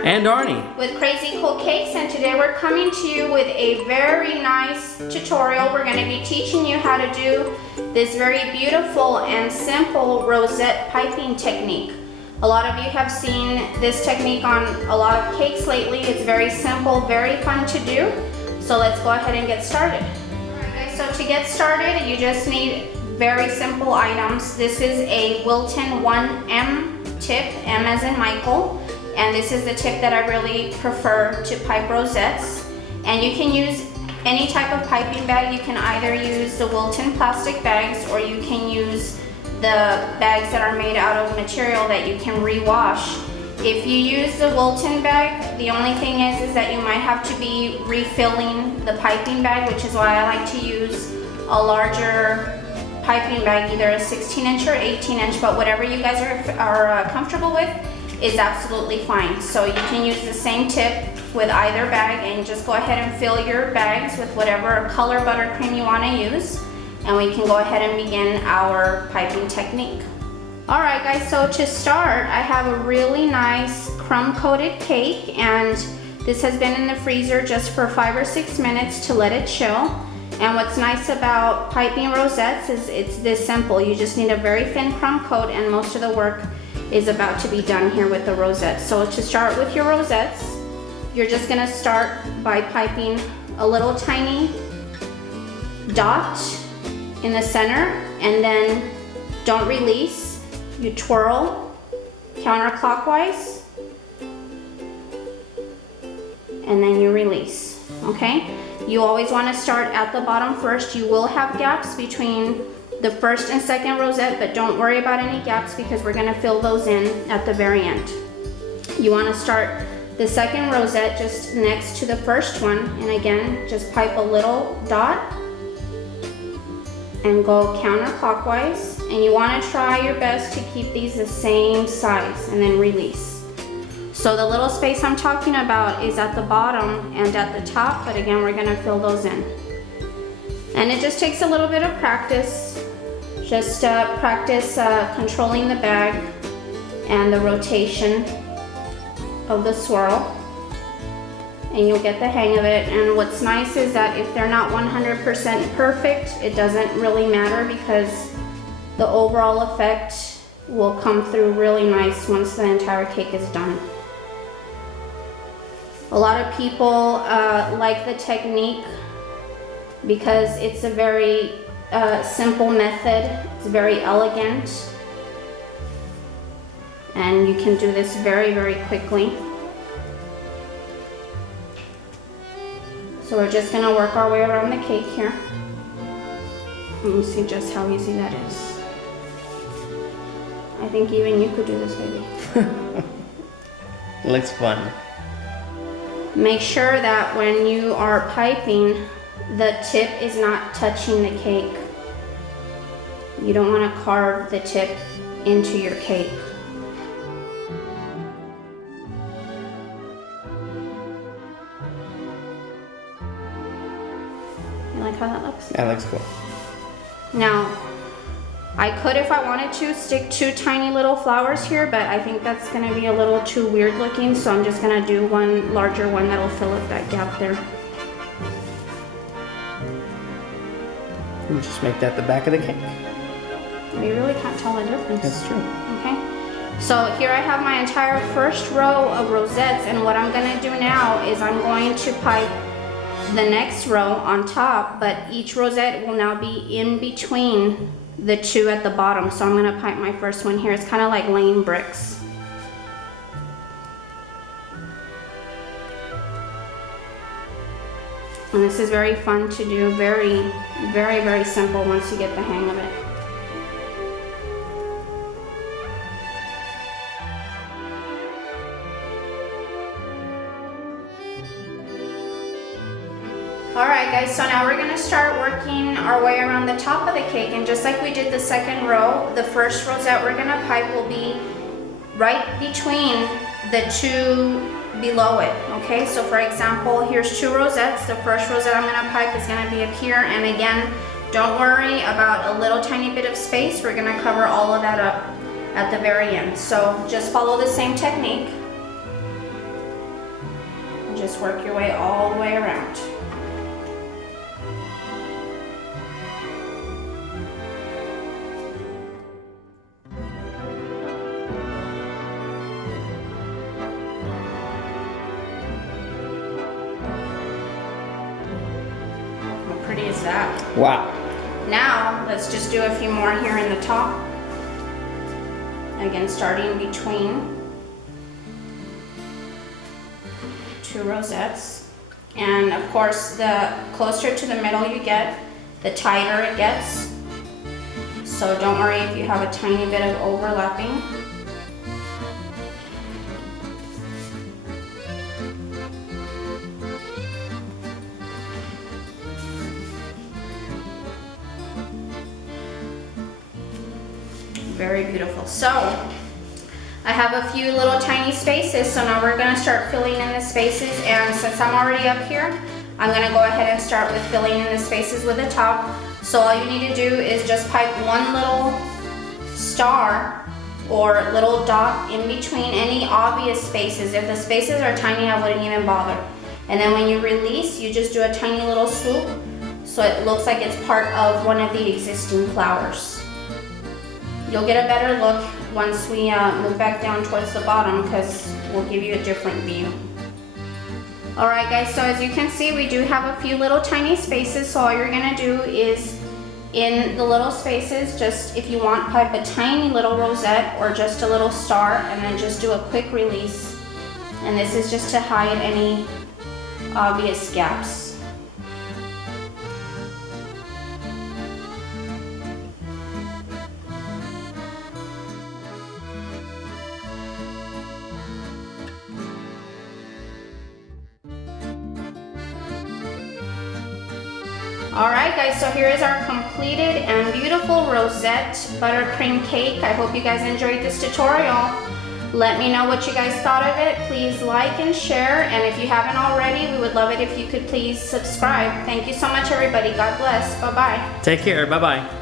and Arnie with Krazy Kool Cakes, and today we're coming to you with a very nice tutorial. We're going to be teaching you how to do this very beautiful and simple rosette piping technique. A lot of you have seen this technique on a lot of cakes lately. It's very simple, very fun to do. So let's go ahead and get started. Alright guys, so to get started, you just need very simple items. This is a Wilton 1M tip, M as in Michael. And this is the tip that I really prefer to pipe rosettes. And you can use any type of piping bag. You can either use the Wilton plastic bags, or you can use the bags that are made out of material that you can rewash. If you use the Wilton bag, the only thing is that you might have to be refilling the piping bag, which is why I like to use a larger piping bag, either a 16-inch or 18-inch, but whatever you guys are comfortable with is absolutely fine. So you can use the same tip with either bag and just go ahead and fill your bags with whatever color buttercream you want to use, and we can go ahead and begin our piping technique. Alright guys, so to start, I have a really nice crumb coated cake, and this has been in the freezer just for 5 or 6 minutes to let it chill. And what's nice about piping rosettes is it's this simple. You just need a very thin crumb coat, and most of the work is about to be done here with the rosettes. So to start with your rosettes, you're just gonna start by piping a little tiny dot in the center, and then don't release. You twirl counterclockwise, and then you release, okay? You always wanna start at the bottom first. You will have gaps between the first and second rosette, but don't worry about any gaps because we're gonna fill those in at the very end. You wanna start the second rosette just next to the first one, and again, just pipe a little dot and go counterclockwise. And you wanna try your best to keep these the same size, and then release. So the little space I'm talking about is at the bottom and at the top, but again, we're gonna fill those in. And it just takes a little bit of practice. Just practice controlling the bag and the rotation of the swirl, and you'll get the hang of it. And what's nice is that if they're not 100% perfect, it doesn't really matter, because the overall effect will come through really nice once the entire cake is done. A lot of people like the technique because it's a very simple method. It's very elegant, and you can do this very, very quickly. So we're just gonna work our way around the cake here. Let me see just how easy that is. I think even you could do this, baby. looks fun. Make sure that when you are piping, the tip is not touching the cake. You don't want to carve the tip into your cake. You like how that looks? That looks cool. Now, I could, if I wanted to, stick 2 tiny little flowers here, but I think that's going to be a little too weird looking, so I'm just going to do one larger one that'll fill up that gap there. You just make that the back of the cake. You really can't tell the difference. That's true. Okay. So here I have my entire first row of rosettes, and what I'm going to do now is I'm going to pipe the next row on top, but each rosette will now be in between the 2 at the bottom. So I'm going to pipe my first one here. It's kind of like laying bricks. And this is very fun to do. Very, very, very simple once you get the hang of it. Alright guys, so now we're going to start working our way around the top of the cake, and just like we did the second row, the first rosette we're going to pipe will be right between the 2 below it. Okay, so for example, here's 2 rosettes. The first rosette I'm going to pipe is going to be up here, and again, don't worry about a little tiny bit of space. We're going to cover all of that up at the very end. So just follow the same technique. just work your way all the way around. How pretty is that? Wow. Now, let's just do a few more here in the top. Again, starting between two rosettes. And of course, the closer to the middle you get, the tighter it gets. So don't worry if you have a tiny bit of overlapping. Very beautiful. So I have a few little tiny spaces, so now we're gonna start filling in the spaces, and since I'm already up here, I'm gonna go ahead and start with filling in the spaces with the top. So all you need to do is just pipe one little star or little dot in between any obvious spaces. If the spaces are tiny, I wouldn't even bother. And then when you release, you just do a tiny little swoop so it looks like it's part of one of the existing flowers. You'll get a better look once we move back down towards the bottom, because we'll give you a different view. All right guys, so as you can see, we do have a few little tiny spaces, so all you're gonna do is in the little spaces, just if you want, pipe a tiny little rosette or just a little star, and then just do a quick release. And this is just to hide any obvious gaps. Alright guys, so here is our completed and beautiful rosette buttercream cake. I hope you guys enjoyed this tutorial. Let me know what you guys thought of it. Please like and share, and if you haven't already, we would love it if you could please subscribe. Thank you so much everybody. God bless. Bye-bye. Take care. Bye-bye.